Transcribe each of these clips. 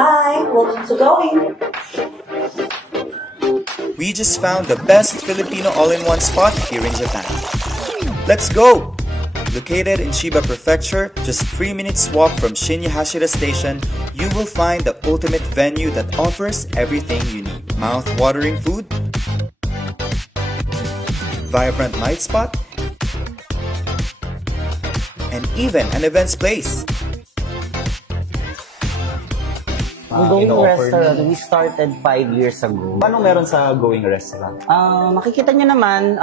Hi, welcome to Going. We just found the best Filipino all-in-one spot here in Japan. Let's go! Located in Chiba Prefecture, just 3 minutes walk from Shinya Hashira Station, you will find the ultimate venue that offers everything you need. Mouth-watering food, vibrant night spot, and even an events place. Ang Going Restaurant, we started 5 years ago. Paano meron sa Going Restaurant? Makikita nyo naman,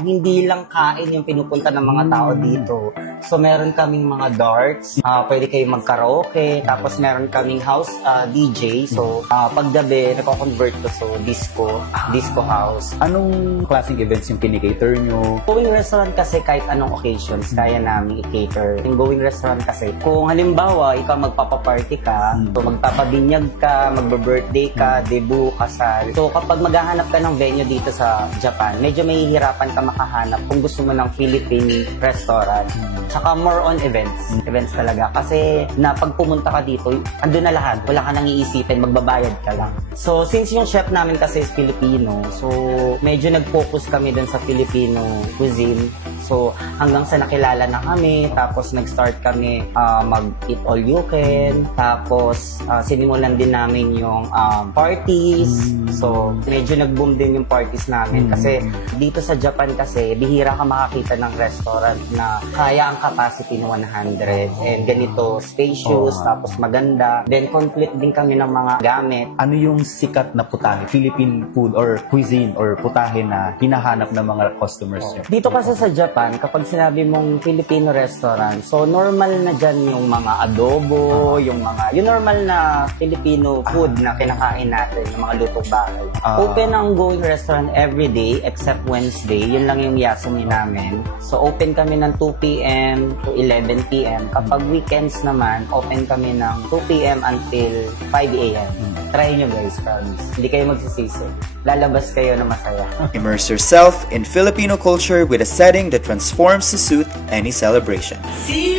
hindi lang kain yung pinupunta ng mga tao dito. So, meron kaming mga darts, pwede kayo mag-karaoke, tapos meron kaming house DJ. So, paggabi, nako-convert to so disco house. Anong klaseng events yung kinikater nyo? Going Restaurant kasi kahit anong occasions, kaya namin i-cater. Yung Going Restaurant kasi, kung halimbawa, ikaw magpapaparty ka, so magpapabinyag ka, magbe-birthday ka, debut, kasal. So, kapag maghahanap ka ng venue dito sa Japan, medyo mahihirapan ka makahanap kung gusto mo ng Philippine restaurant. Tsaka more on events. Events talaga. Kasi na pag pumunta ka dito, andun na lahat. Wala ka nang iisipin, magbabayad ka lang. So, since yung chef namin kasi is Filipino, so medyo nag-focus kami dun sa Filipino cuisine. So, hanggang sa nakilala na kami, tapos nag-start kami mag-eat all you can, tapos sinimulan din namin yung parties. So, medyo nag-boom din yung parties namin kasi dito sa Japan kasi, bihira ka makakita ng restaurant na kaya ang capacity ng 100 and ganito, spacious, tapos maganda. Then, complete din kami ng mga gamit. Ano yung sikat na putahe? Philippine food or cuisine or putahe na hinahanap ng mga customers nyo? Dito kasi sa Japan, kapag sinabi mong Filipino restaurant, so normal na dyan yung mga adobo, yung normal na Filipino food na kinakain natin, yung mga lutong bahay. Open ang Going Restaurant every day except Wednesday. Yun lang yung Yasumi namin. So open kami ng 2 p.m. to 11 p.m. Kapag weekends naman, open kami ng 2 p.m. until 5 a.m. Try nyo guys, promise. Hindi kayo magsisisi. Lalabas kayo na masaya. Immerse yourself in Filipino culture with a setting that transforms to suit any celebration. See you